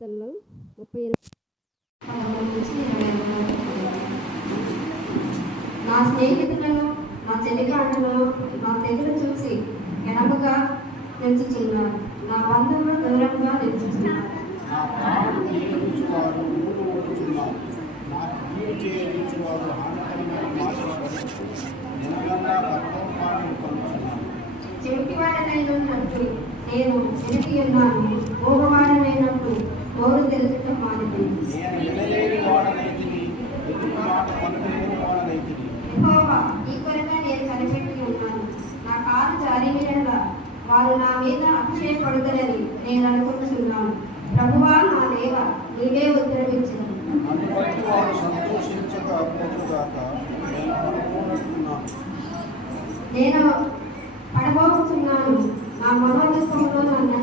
కీర్తనలు 38 నా స్నేహితులను నా చెలికాడులను నా తెగులు చూసి ఎడముగా నిలుచుచున్నారు, నా బంధువులు దూరంగా నిలుచుచున్నారు. చెవిటివాడనైనట్టు నేను వెలిగి ఉన్నాను, మూగవాడనైనట్టు నోరు తెరచటం మానిపోయింది. యెహోవా, నీ కొరకే నేను కనిపెట్టి ఉన్నాను. నా కాలు జారినగా వారు నా మీద అతిశయపడుదరని నేను అనుకుంటున్నాను. ప్రభువా, నా దేవ, నీవే ఉత్తరమించను. నేను పడబోతున్నాను, నా మనోదుఃఖంలో నన్ను